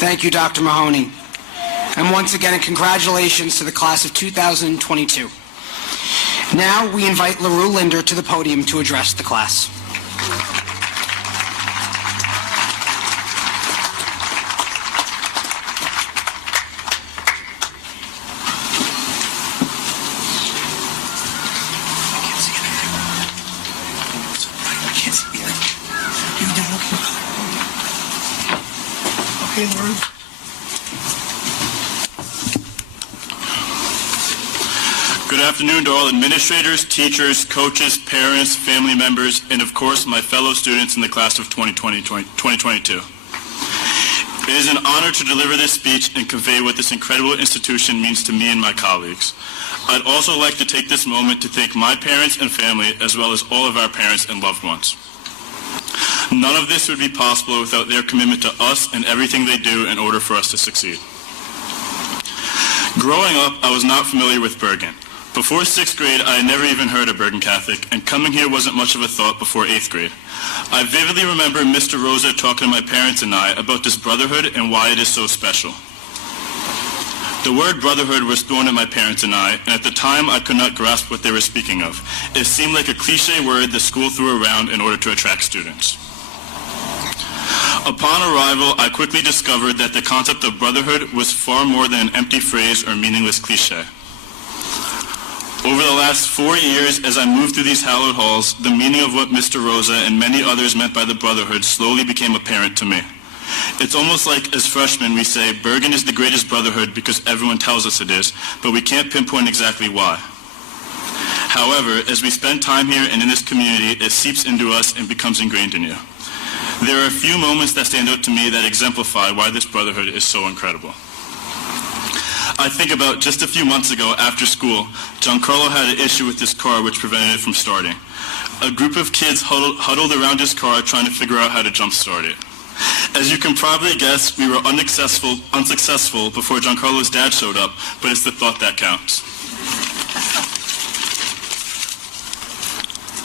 Thank you, Dr. Mahoney. And once again, congratulations to the class of 2022. Now we invite Larue Linder to the podium to address the class. Good afternoon to all administrators, teachers, coaches, parents, family members, and of course my fellow students in the class of 2022. It is an honor to deliver this speech and convey what this incredible institution means to me and my colleagues. I'd also like to take this moment to thank my parents and family, as well as all of our parents and loved ones. None of this would be possible without their commitment to us and everything they do in order for us to succeed. Growing up, I was not familiar with Bergen. Before 6th grade, I had never even heard of Bergen Catholic, and coming here wasn't much of a thought before 8th grade. I vividly remember Mr. Rosa talking to my parents and I about this brotherhood and why it is so special. The word brotherhood was thrown at my parents and I, and at the time I could not grasp what they were speaking of. It seemed like a cliche word the school threw around in order to attract students. Upon arrival, I quickly discovered that the concept of brotherhood was far more than an empty phrase or meaningless cliche. Over the last 4 years, as I moved through these hallowed halls, the meaning of what Mr. Rosa and many others meant by the brotherhood slowly became apparent to me. It's almost like as freshmen we say, Bergen is the greatest brotherhood because everyone tells us it is, but we can't pinpoint exactly why. However, as we spend time here and in this community, it seeps into us and becomes ingrained in you. There are a few moments that stand out to me that exemplify why this brotherhood is so incredible. I think about just a few months ago after school, Giancarlo had an issue with his car which prevented it from starting. A group of kids huddled around his car trying to figure out how to jump start it. As you can probably guess, we were unsuccessful before Giancarlo's dad showed up, but it's the thought that counts.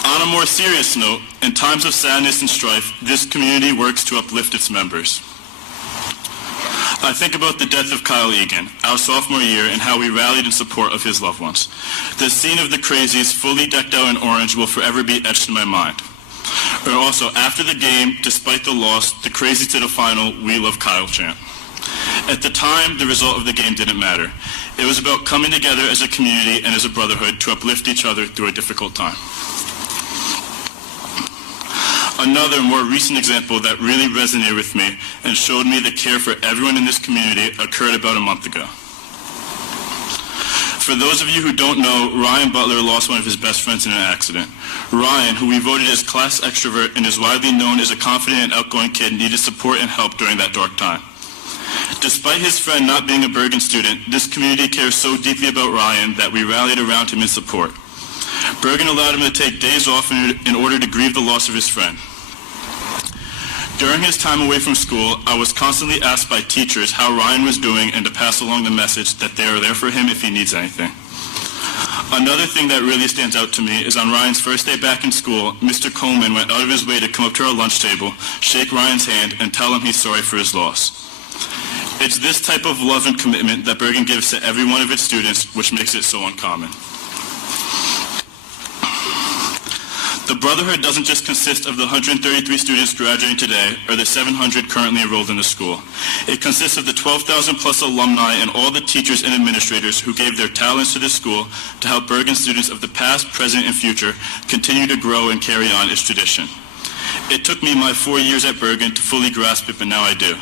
On a more serious note, in times of sadness and strife, this community works to uplift its members. I think about the death of Kyle Egan, our sophomore year, and how we rallied in support of his loved ones. The scene of the crazies fully decked out in orange will forever be etched in my mind. Or also, after the game, despite the loss, the crazy to the final, we love Kyle chant. At the time, the result of the game didn't matter. It was about coming together as a community and as a brotherhood to uplift each other through a difficult time. Another more recent example that really resonated with me and showed me the care for everyone in this community occurred about a month ago. For those of you who don't know, Ryan Butler lost one of his best friends in an accident. Ryan, who we voted as class extrovert and is widely known as a confident and outgoing kid, needed support and help during that dark time. Despite his friend not being a Bergen student, this community cares so deeply about Ryan that we rallied around him in support. Bergen allowed him to take days off in order to grieve the loss of his friend. During his time away from school, I was constantly asked by teachers how Ryan was doing and to pass along the message that they are there for him if he needs anything. Another thing that really stands out to me is on Ryan's first day back in school, Mr. Coleman went out of his way to come up to our lunch table, shake Ryan's hand, and tell him he's sorry for his loss. It's this type of love and commitment that Bergen gives to every one of its students, which makes it so uncommon. The Brotherhood doesn't just consist of the 133 students graduating today or the 700 currently enrolled in the school. It consists of the 12,000 plus alumni and all the teachers and administrators who gave their talents to this school to help Bergen students of the past, present, and future continue to grow and carry on its tradition. It took me my 4 years at Bergen to fully grasp it, but now I do.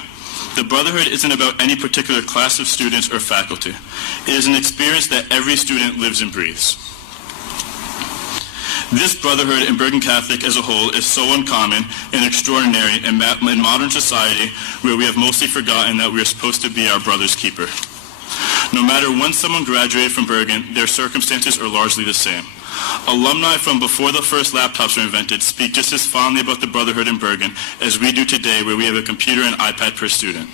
The Brotherhood isn't about any particular class of students or faculty. It is an experience that every student lives and breathes. This brotherhood in Bergen Catholic as a whole is so uncommon and extraordinary in modern society, where we have mostly forgotten that we are supposed to be our brother's keeper. No matter when someone graduated from Bergen, their circumstances are largely the same. Alumni from before the first laptops were invented speak just as fondly about the brotherhood in Bergen as we do today, where we have a computer and iPad per student.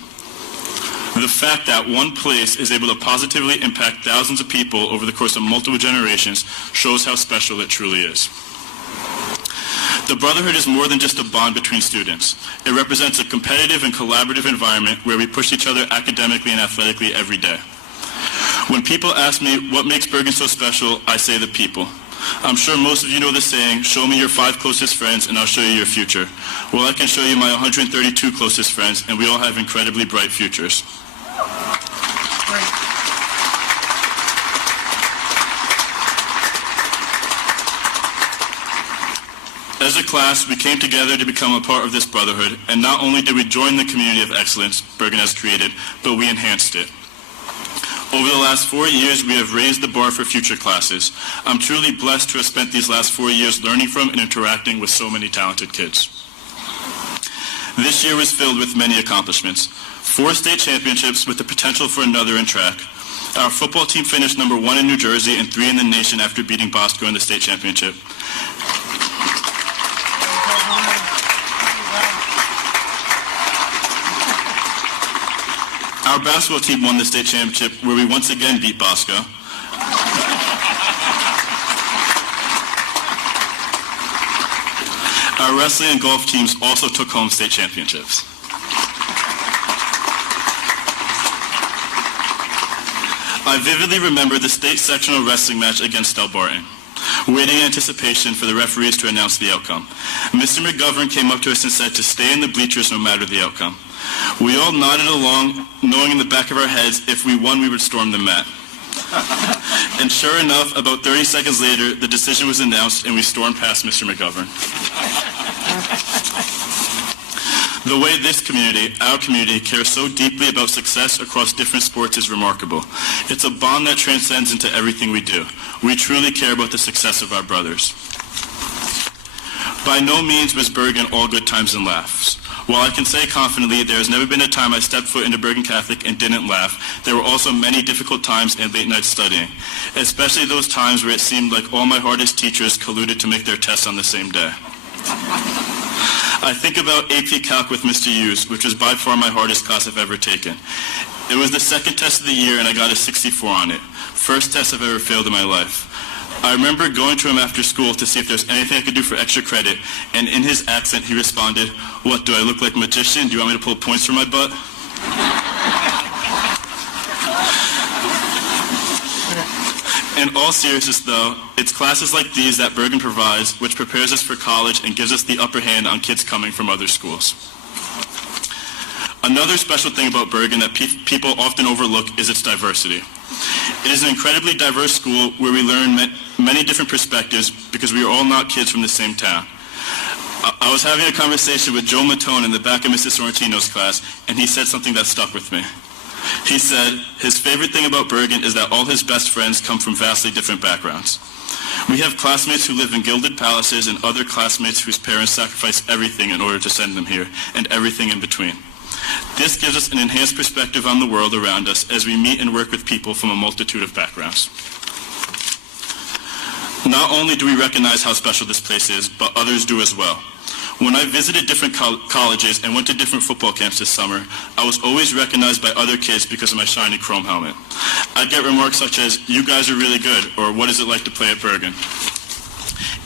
The fact that one place is able to positively impact thousands of people over the course of multiple generations shows how special it truly is. The Brotherhood is more than just a bond between students. It represents a competitive and collaborative environment where we push each other academically and athletically every day. When people ask me what makes Bergen so special, I say the people. I'm sure most of you know the saying, show me your 5 closest friends and I'll show you your future. Well, I can show you my 132 closest friends, and we all have incredibly bright futures. As a class, we came together to become a part of this brotherhood, and not only did we join the community of excellence Bergen has created, but we enhanced it. Over the last 4 years, we have raised the bar for future classes. I'm truly blessed to have spent these last 4 years learning from and interacting with so many talented kids. This year was filled with many accomplishments. 4 state championships with the potential for another in track. Our football team finished number 1 in New Jersey and 3 in the nation after beating Bosco in the state championship. Our basketball team won the state championship, where we once again beat Bosco. Our wrestling and golf teams also took home state championships. I vividly remember the state sectional wrestling match against Delbarton, waiting in anticipation for the referees to announce the outcome. Mr. McGovern came up to us and said to stay in the bleachers no matter the outcome. We all nodded along, knowing in the back of our heads if we won, we would storm the mat. And sure enough, about 30 seconds later, the decision was announced and we stormed past Mr. McGovern. The way this community, our community, cares so deeply about success across different sports is remarkable. It's a bond that transcends into everything we do. We truly care about the success of our brothers. By no means was Bergen all good times and laughs. While I can say confidently there has never been a time I stepped foot into Bergen Catholic and didn't laugh, there were also many difficult times and late nights studying, especially those times where it seemed like all my hardest teachers colluded to make their tests on the same day. I think about AP Calc with Mr. Hughes, which was by far my hardest class I've ever taken. It was the second test of the year and I got a 64 on it. First test I've ever failed in my life. I remember going to him after school to see if there's anything I could do for extra credit, and in his accent he responded, "What, do I look like a magician? Do you want me to pull points from my butt?" In all seriousness though, it's classes like these that Bergen provides which prepares us for college and gives us the upper hand on kids coming from other schools. Another special thing about Bergen that people often overlook is its diversity. It is an incredibly diverse school where we learn many different perspectives because we are all not kids from the same town. I was having a conversation with Joe Matone in the back of Mrs. Sorrentino's class, and he said something that stuck with me. He said his favorite thing about Bergen is that all his best friends come from vastly different backgrounds. We have classmates who live in gilded palaces and other classmates whose parents sacrifice everything in order to send them here, and everything in between. This gives us an enhanced perspective on the world around us as we meet and work with people from a multitude of backgrounds. Not only do we recognize how special this place is, but others do as well. When I visited different colleges and went to different football camps this summer, I was always recognized by other kids because of my shiny chrome helmet. I'd get remarks such as, "You guys are really good," or "What is it like to play at Bergen?"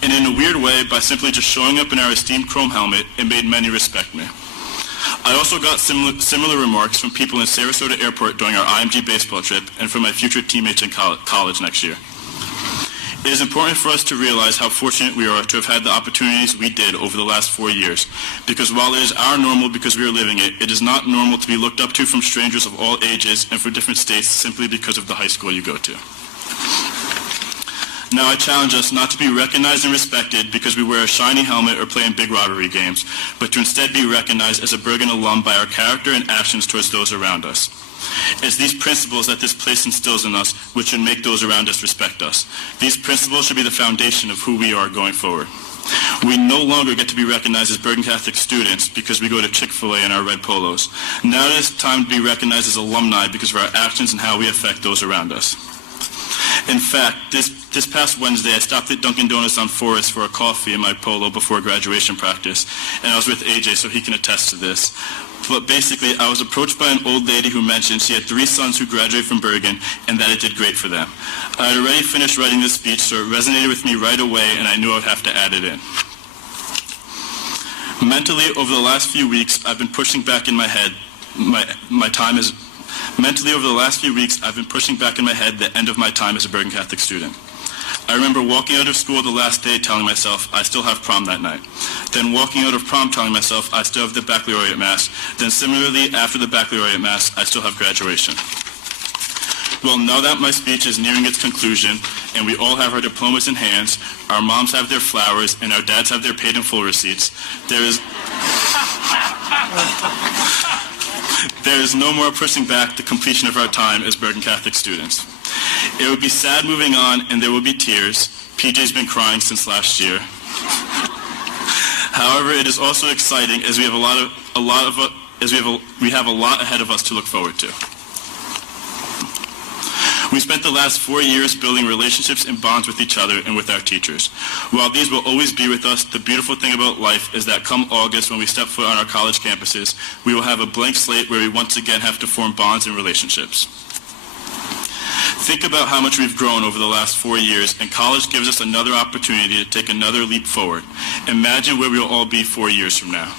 And in a weird way, by simply just showing up in our esteemed chrome helmet, it made many respect me. I also got similar remarks from people in Sarasota Airport during our IMG baseball trip and from my future teammates in college next year. It is important for us to realize how fortunate we are to have had the opportunities we did over the last 4 years, because while it is our normal because we are living it, it is not normal to be looked up to from strangers of all ages and from different states simply because of the high school you go to. Now I challenge us not to be recognized and respected because we wear a shiny helmet or play in big rivalry games, but to instead be recognized as a Bergen alum by our character and actions towards those around us. It's these principles that this place instills in us which should make those around us respect us. These principles should be the foundation of who we are going forward. We no longer get to be recognized as Bergen Catholic students because we go to Chick-fil-A in our red polos. Now it is time to be recognized as alumni because of our actions and how we affect those around us. In fact, this past Wednesday, I stopped at Dunkin' Donuts on Forest for a coffee in my polo before graduation practice, and I was with AJ, so he can attest to this. But basically, I was approached by an old lady who mentioned she had 3 sons who graduated from Bergen, and that it did great for them. I had already finished writing this speech, so it resonated with me right away, and I knew I would have to add it in. Mentally, over the last few weeks, I've been pushing back in my head the end of my time as a Bergen Catholic student. I remember walking out of school the last day telling myself I still have prom that night. Then walking out of prom telling myself I still have the baccalaureate mass. Then similarly, after the baccalaureate mass, I still have graduation. Well, now that my speech is nearing its conclusion, and we all have our diplomas in hands, our moms have their flowers, and our dads have their paid in full receipts, there is no more pushing back the completion of our time as Bergen Catholic students. It would be sad moving on, and there will be tears. PJ's been crying since last year. However, it is also exciting as we have a lot ahead of us to look forward to. We spent the last 4 years building relationships and bonds with each other and with our teachers. While these will always be with us, the beautiful thing about life is that come August, when we step foot on our college campuses, we will have a blank slate where we once again have to form bonds and relationships. Think about how much we've grown over the last 4 years, and college gives us another opportunity to take another leap forward. Imagine where we will all be 4 years from now.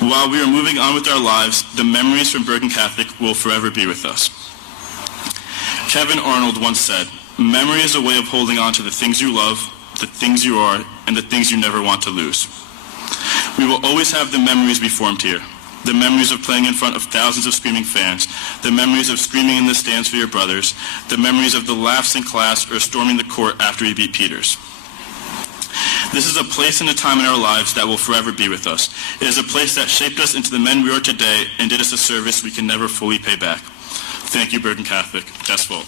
While we are moving on with our lives, the memories from Bergen Catholic will forever be with us. Kevin Arnold once said, "Memory is a way of holding on to the things you love, the things you are, and the things you never want to lose." We will always have the memories we formed here. The memories of playing in front of thousands of screaming fans, the memories of screaming in the stands for your brothers, the memories of the laughs in class or storming the court after we beat Peters. This is a place and a time in our lives that will forever be with us. It is a place that shaped us into the men we are today and did us a service we can never fully pay back. Thank you, Bergen Catholic. Deus Vult.